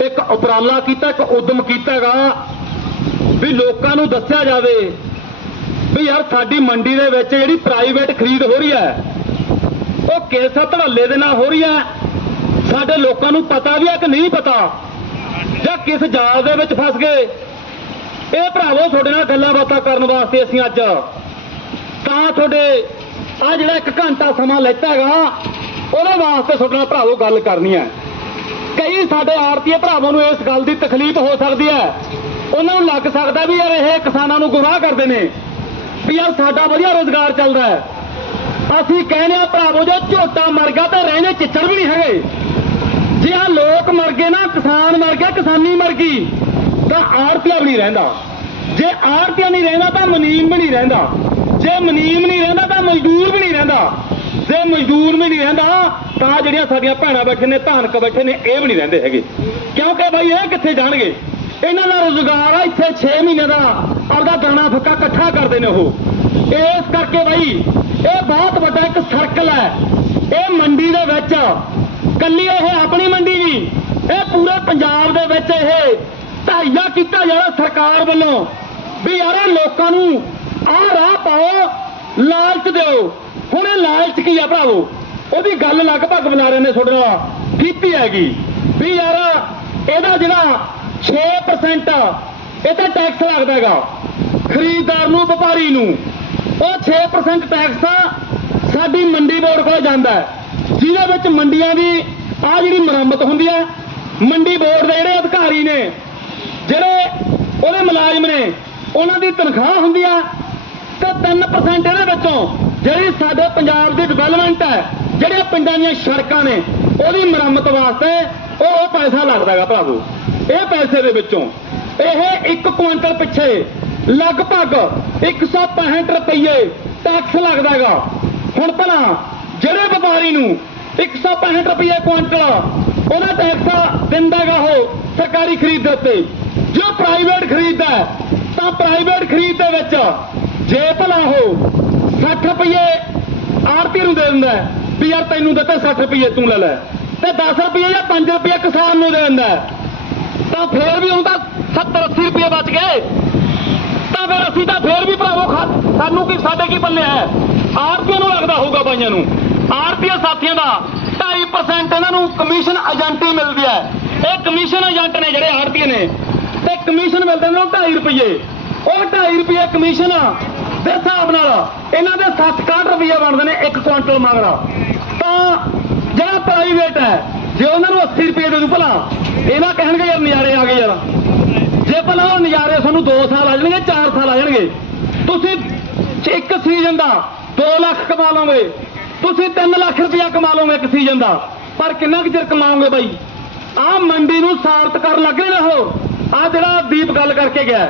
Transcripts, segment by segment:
ਇੱਕ ਉਪਰਾਲਾ ਕੀਤਾ, ਇੱਕ ਉਦਮ ਕੀਤਾਗਾ ਵੀ ਲੋਕਾਂ ਨੂੰ ਦੱਸਿਆ ਜਾਵੇ ਵੀ ਯਾਰ ਸਾਡੀ ਮੰਡੀ ਦੇ ਵਿੱਚ ਜਿਹੜੀ ਪ੍ਰਾਈਵੇਟ ਖਰੀਦ ਹੋ ਰਹੀ ਹੈ, ਉਹ ਕਿਸ ਧੜੱਲੇ ਦੇ ਨਾਲ ਹੋ ਰਹੀ ਹੈ। ਸਾਡੇ ਲੋਕਾਂ ਨੂੰ ਪਤਾ ਵੀ ਹੈ ਕਿ ਨਹੀਂ ਪਤਾ? ਜਾਂ ਕਿਸ ਜਾਲ ਦੇ ਵਿੱਚ ਫਸ ਗਏ? ਇਹ ਭਰਾਵੋ ਤੁਹਾਡੇ ਨਾਲ ਗੱਲਾਂ ਬਾਤਾਂ ਕਰਨ ਵਾਸਤੇ ਅਸੀਂ ਅੱਜ। ਤਾਂ ਤੁਹਾਡੇ ਆ ਜਿਹੜਾ ਇੱਕ ਘੰਟਾ ਸਮਾਂ ਲੈਤਾ ਹੈਗਾ, ਉਹਦੇ ਵਾਸਤੇ ਤੁਹਾਡੇ ਨਾਲ ਭਰਾਵੋ ਗੱਲ ਕਰਨੀ ਹੈ। ਕਈ ਸਾਡੇ ਆੜਤੀਏ ਭਰਾਵਾਂ ਨੂੰ ਇਸ ਗੱਲ ਦੀ ਤਕਲੀਫ ਹੋ ਸਕਦੀ ਹੈ। ਉਹਨਾਂ ਨੂੰ ਲੱਗ ਸਕਦਾ ਵੀ ਯਾਰ ਇਹ ਕਿਸਾਨਾਂ ਨੂੰ ਗੁੰਮਰਾਹ ਕਰਦੇ ਨੇ ਵੀ ਯਾਰ ਸਾਡਾ ਵਧੀਆ ਰੋਜ਼ਗਾਰ ਚੱਲਦਾ ਹੈ। ਅਸੀਂ ਕਹਿੰਦੇ ਆ ਭਰਾਵੋ, ਜੇ ਝੋਟਾ ਮਰ ਗਿਆ ਤੇ ਰਹਿਣੇ ਚਿੱਚੜ ਵੀ ਨਹੀਂ ਹੈਗੇ। ਜੇ ਆ ਲੋਕ ਮਰ ਗਏ ਨਾ, ਕਿਸਾਨ ਮਰ ਗਿਆ, ਕਿਸਾਨੀ ਮਰ ਗਈ, ਤਾਂ ਆੜਤੀਆ ਵੀ ਨਹੀਂ ਰਹਿੰਦਾ। ਜੇ ਆੜਤੀਆ ਨਹੀਂ ਰਹਿੰਦਾ ਤਾਂ ਮਨੀਮ ਵੀ ਨਹੀਂ ਰਹਿੰਦਾ। ਜੇ ਮਨੀਮ ਨਹੀਂ ਰਹਿੰਦਾ ਤਾਂ ਮਜ਼ਦੂਰ ਵੀ ਨਹੀਂ ਰਹਿੰਦਾ। ਜੇ ਮਜ਼ਦੂਰ ਵੀ ਨਹੀਂ ਰਹਿੰਦਾ। ਤਾਂ ਜਿਹੜੀਆਂ ਸਾਡੀਆਂ ਭੈਣਾਂ ਬੈਠੇ ਨੇ, ਧਾਨਕ ਬੈਠੇ ਨੇ, ਇਹ ਵੀ ਨਹੀਂ ਰਹਿੰਦੇ ਹੈਗੇ। ਕਿਉਂਕਿ ਬਾਈ, ਇਹ ਕਿੱਥੇ ਜਾਣਗੇ? ਇਹਨਾਂ ਦਾ ਰੋਜ਼ਗਾਰ ਆ ਇੱਥੇ 6 ਮਹੀਨੇ ਦਾ। ਆਪਦਾ ਦਾਣਾ ਫੱਕਾ ਇਕੱਠਾ ਕਰਦੇ ਨੇ ਉਹ। ਇਸ ਕਰਕੇ ਬਾਈ, ਇਹ ਬਹੁਤ ਵੱਡਾ ਇੱਕ ਸਰਕਲ ਹੈ। ਇਹ ਮੰਡੀ ਦੇ ਵਿੱਚ, ਕੱਲੀ ਇਹ ਆਪਣੀ ਮੰਡੀ ਨਹੀਂ। ਇਹ ਪੂਰੇ ਪੰਜਾਬ ਦੇ ਵਿੱਚ ਇਹ ਢਾਈਆ ਕੀਤਾ ਜਾ ਰਿਹਾ ਸਰਕਾਰ ਵੱਲੋਂ। ਵੀ ਯਾਰ, ਲੋਕਾਂ ਨੂੰ ਆਹ ਰਾਹ ਪਾਓ। ਲਾਲਚ ਦਿਓ। ਹੁਣ ਇਹ ਲਾਲਚ ਕੀ ਆ ਭਰਾਵੋ? ਉਹਦੀ ਗੱਲ ਲਗਭਗ ਬੁਲਾਰੇ ਨੇ ਤੁਹਾਡੇ ਨਾਲ। ਕੀਤੀ ਹੈਗੀ। ਵੀ ਯਾਰ, ਇਹਦਾ ਜਿਹੜਾ 6% ਇਹ ਤਾਂ ਟੈਕਸ ਲੱਗਦਾ ਹੈਗਾ। ਖਰੀਦਦਾਰ ਨੂੰ, ਵਪਾਰੀ ਨੂੰ। ਉਹ 6% ਟੈਕਸ ਸਾਡੀ ਮੰਡੀ ਬੋਰਡ ਕੋਲ ਜਾਂਦਾ ਜਿਹਦੇ ਵਿੱਚ ਮੰਡੀਆਂ ਦੀ ਆ ਜਿਹੜੀ ਮੁਰੰਮਤ ਹੁੰਦੀ ਹੈ ਮੰਡੀ ਬੋਰਡ ਦੇ ਜਿਹੜੇ ਅਧਿਕਾਰੀ ਨੇ, ਜਿਹੜੇ ਉਹਦੇ ਮੁਲਾਜ਼ਮ ਨੇ, ਉਹਨਾਂ ਦੀ ਤਨਖਾਹ ਹੁੰਦੀ ਆ ਤੇ 3% ਇਹਦੇ ਵਿੱਚੋਂ ਜਿਹੜੀ ਸਾਡੇ ਪੰਜਾਬ ਦੀ ਡਿਵੈਲਪਮੈਂਟ ਹੈ, ਜਿਹੜੀਆਂ ਪਿੰਡਾਂ ਦੀਆਂ ਸੜਕਾਂ ਨੇ, ਉਹਦੀ ਮੁਰੰਮਤ ਵਾਸਤੇ ਉਹ ਪੈਸਾ ਲੱਗਦਾ ਹੈਗਾ ਭਰਾਵੋ। ਇਹ ਪੈਸੇ ਦੇ ਵਿੱਚੋਂ ਇਹ 1 ਕੁਇੰਟਲ ਪਿੱਛੇ ਲਗਭਗ 165 ਰੁਪਏ ਟੈਕਸ ਲੱਗਦਾ ਹੈਗਾ। ਹੁਣ ਭਲਾ ਜਿਹੜੇ ਵਪਾਰੀ ਨੂੰ 165 ਰੁਪਏ ਕੁਇੰਟਲ ਉਹਦਾ ਟੈਕਸ ਦਿੰਦਾਗਾ ਉਹ ਸਰਕਾਰੀ ਖਰੀਦ ਦੇ ਉੱਤੇ। ਜੋ ਪ੍ਰਾਈਵੇਟ ਖਰੀਦਦਾ ਤਾਂ ਪ੍ਰਾਈਵੇਟ ਖਰੀਦ ਦੇ ਵਿੱਚ ਜੇ ਭਲਾ ਉਹ 60 ਰੁਪਏ ਆੜਤੀ ਨੂੰ ਦੇ ਦਿੰਦਾ ਵੀ ਯਾਰ ਤੈਨੂੰ ਦਿੱਤੇ 60 ਰੁਪਏ ਤੂੰ ਲੈ ਲੈ, ਤੇ 10 ਰੁਪਏ ਜਾਂ 5 ਰੁਪਏ ਕਿਸਾਨ ਨੂੰ ਦੇ ਦਿੰਦਾ ਤਾਂ ਫੇਰ ਵੀ ਉਹਦਾ 70 80 ਰੁਪਏ ਬਚ ਗਏ। ਤਾਂ ਫਿਰ ਅਸੀਂ ਤਾਂ ਫੇਰ ਵੀ ਭਰਾਵੋ ਖਾ- ਸਾਨੂੰ ਕੀ, ਸਾਡੇ ਕੀ ਪੱਲੇ ਹੈ? ਆਰਤੀਆਂ ਨੂੰ ਲੱਗਦਾ ਹੋਊਗਾ ਬਾਈਆਂ ਨੂੰ। ਆਰਤੀਆਂ ਸਾਥੀਆਂ ਦਾ 2.5% ਇਹਨਾਂ ਨੂੰ ਕਮਿਸ਼ਨ ਏਜੰਟੀ ਮਿਲਦੀ ਹੈ। ਇਹ ਕਮਿਸ਼ਨ ਏਜੰਟ ਨੇ ਜਿਹੜੇ ਆਰਤੀਆਂ ਨੇ। ਤੇ ਕਮਿਸ਼ਨ ਮਿਲਦੇ ਨੇ 2.5 ਰੁਪਏ ਉਹ 2.5 ਰੁਪਏ ਕਮਿਸ਼ਨ ਦੇ ਹਿਸਾਬ ਨਾਲ ਇਹਨਾਂ ਦੇ 60 61 ਰੁਪਏ ਬਣਦੇ ਨੇ, ਇੱਕ ਕੁਇੰਟਲ ਮੰਗਣਾ ਤਾਂ ਜਿਹੜਾ ਪ੍ਰਾਈਵੇਟ ਹੈ, ਜੇ ਉਹਨਾਂ ਨੂੰ 80 ਰੁਪਏ ਦੇ ਦੂ ਭਲਾ, ਇਹਨਾਂ ਕਹਿਣਗੇ ਯਾਰ ਨਜ਼ਾਰੇ ਆ ਗਏ ਯਾਰ। ਜੇ ਭਲਾ ਉਹ ਨਜ਼ਾਰੇ ਤੁਹਾਨੂੰ 2 ਸਾਲ ਆ ਜਾਣਗੇ 4 ਸਾਲ ਆ ਜਾਣਗੇ। ਤੁਸੀਂ ਇੱਕ ਸੀਜ਼ਨ ਦਾ 2 ਲੱਖ ਕਮਾ ਲਓਗੇ। ਤੁਸੀਂ 3 ਲੱਖ ਰੁਪਇਆ ਕਮਾ ਲਓਗੇ ਇੱਕ ਸੀਜ਼ਨ ਦਾ। ਪਰ ਕਿੰਨਾ ਕੁ ਚਿਰ ਕਮਾਓਗੇ ਬਾਈ? ਆਹ ਮੰਡੀ ਨੂੰ ਸਾਰਤ ਕਰਨ ਲੱਗੇ ਨਾ ਉਹ। ਆ ਜਿਹੜਾ ਦੀਪ ਗੱਲ ਕਰਕੇ ਗਿਆ।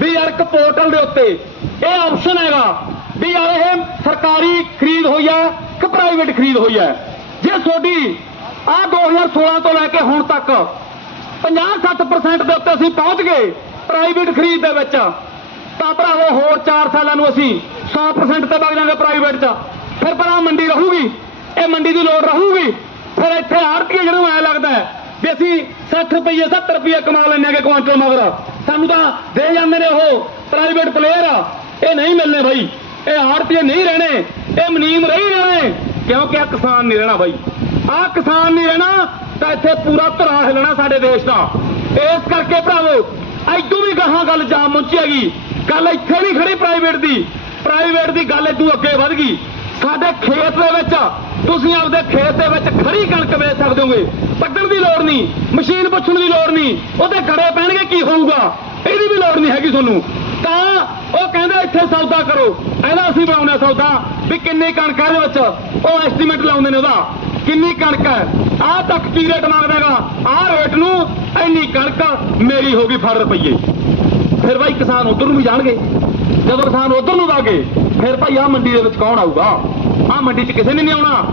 ਵੀ ਯਾਰ ਇੱਕ ਪੋਰਟਲ ਦੇ ਉੱਤੇ ਇਹ ਆਪਸ਼ਨ ਹੈਗਾ ਵੀ ਯਾਰ ਇਹ ਸਰਕਾਰੀ ਖਰੀਦ ਹੋਈ ਹੈ ਕਿ ਪ੍ਰਾਈਵੇਟ ਖਰੀਦ ਹੋਈ ਹੈ। ਜੇ ਤੁਹਾਡੀ ਆ 2016 ਤੋਂ ਲੈ ਕੇ ਹੁਣ ਤੱਕ 50-60% ਦੇ ਉੱਤੇ ਅਸੀਂ ਪਹੁੰਚ ਗਏ ਪ੍ਰਾਈਵੇਟ ਖਰੀਦ ਦੇ ਵਿੱਚ, ਤਾਂ ਭਰਾਵੋ ਹੋਰ 4 ਸਾਲਾਂ ਨੂੰ ਅਸੀਂ 100% ਤੇ ਵਗ ਜਾਾਂਗੇ ਪ੍ਰਾਈਵੇਟ 'ਚ। ਫਿਰ ਭਰਾ ਮੰਡੀ ਰਹੂਗੀ, ਇਹ ਮੰਡੀ ਦੀ ਲੋੜ ਰਹੂਗੀ। ਫਿਰ ਇੱਥੇ ਆੜਤੀਏ ਜਿਹਨੂੰ ਐ ਲੱਗਦਾ ਵੀ ਅਸੀਂ 60 ਰੁਪਏ 70 ਰੁਪਏ ਕਮਾ ਲੈਂਦੇ ਆਗੇ ਕੁਆਂਟਲ ਮਗਰ। ਸਾਨੂੰ ਤਾਂ ਦੇ ਜਾਂਦੇ ਨੇ ਉਹ ਪ੍ਰਾਈਵੇਟ ਪਲੇਅਰ ਆ, ਇਹ ਨਹੀਂ ਮਿਲਨੇ ਬਾਈ। ਇਹ ਆੜਤੀਏ ਨਹੀਂ ਰਹਿਣੇ, ਇਹ ਮਨੀਮ ਰਹੀ ਰਹਿਣੇ ਕਿਉਂਕਿ ਆ ਕਿਸਾਨ ਨਹੀਂ ਰਹਿਣਾ ਬਾਈ। ਆ ਕਿਸਾਨ ਨਹੀਂ ਰਹਿਣਾ, ਤਾਂ ਇੱਥੇ ਪੂਰਾ ਧਰਾ ਹਿਲਣਾ ਸਾਡੇ ਦੇਸ਼ ਦਾ। ਇਸ ਕਰਕੇ ਭਰਾਵੋ ਐਦੋਂ ਵੀ ਗਾਹਾਂ ਗੱਲ ਜਾ ਪਹੁੰਚੀ ਗੱਲ ਇੱਥੇ ਨਹੀਂ ਖੜੀ ਪ੍ਰਾਈਵੇਟ ਦੀ। ਪ੍ਰਾਈਵੇਟ ਦੀ ਗੱਲ ਇਦੋਂ ਅੱਗੇ ਵਧ ਗਈ। ਸਾਡੇ ਖੇਤ ਦੇ ਵਿੱਚ ਤੁਸੀਂ ਆਪਦੇ ਖੇਤ ਦੇ ਵਿੱਚ ਖੜੀ ਕਣਕ ਵੇਚ ਸਕਦੇ ਹੋਗੇ। ਪੱਟਣ ਦੀ ਲੋੜ ਨਹੀਂ, ਮਸ਼ੀਨ ਪੁੱਛਣ ਦੀ ਲੋੜ ਨਹੀਂ, ਉਹਦੇ ਗੜੇ ਪੈਣਗੇ, ਕੀ ਹੋਊਗਾ? ਇਹਦੀ ਵੀ ਲੋੜ ਨਹੀਂ ਹੈਗੀ ਤੁਹਾਨੂੰ। ਤਾਂ ਉਹ ਕਹਿੰਦਾ ਇੱਥੇ ਸੌਦਾ ਕਰੋ। ਇਹਦਾ ਅਸੀਂ ਬਣਾਉਂਦੇ ਸੌਦਾ ਵੀ ਕਿੰਨੀ ਕਣਕ ਹੈ ਇਹਦੇ ਵਿੱਚ? ਉਹ ਐਸਟੀਮੇਟ ਲਾਉਂਦੇ ਨੇ ਉਹਦਾ। ਕਿੰਨੀ ਕਣਕ ਹੈ? ਆਹ ਤੱਕ ਕੀ ਰੇਟ ਮੰਗਦਾਗਾ? ਆਹ ਰੇਟ ਨੂੰ ਇੰਨੀ ਕਣਕ ਮੇਰੀ ਹੋ ਗਈ ਫੜ ਰੁਪਈਏ। ਫਿਰ ਭਾਈ ਕਿਸਾਨ ਉਧਰ ਨੂੰ ਵੀ ਜਾਣਗੇ। ਜਦੋਂ ਕਿਸਾਨ ਉਧਰ ਨੂੰ ਵਾਗੇ ਫਿਰ ਭਾਈ ਆਹ ਮੰਡੀ ਦੇ ਵਿੱਚ ਕੌਣ ਆਊਗਾ? ਆਹ ਮੰਡੀ 'ਚ ਕਿਸੇ ਨੇ ਨਹੀਂ ਆਉਣਾ।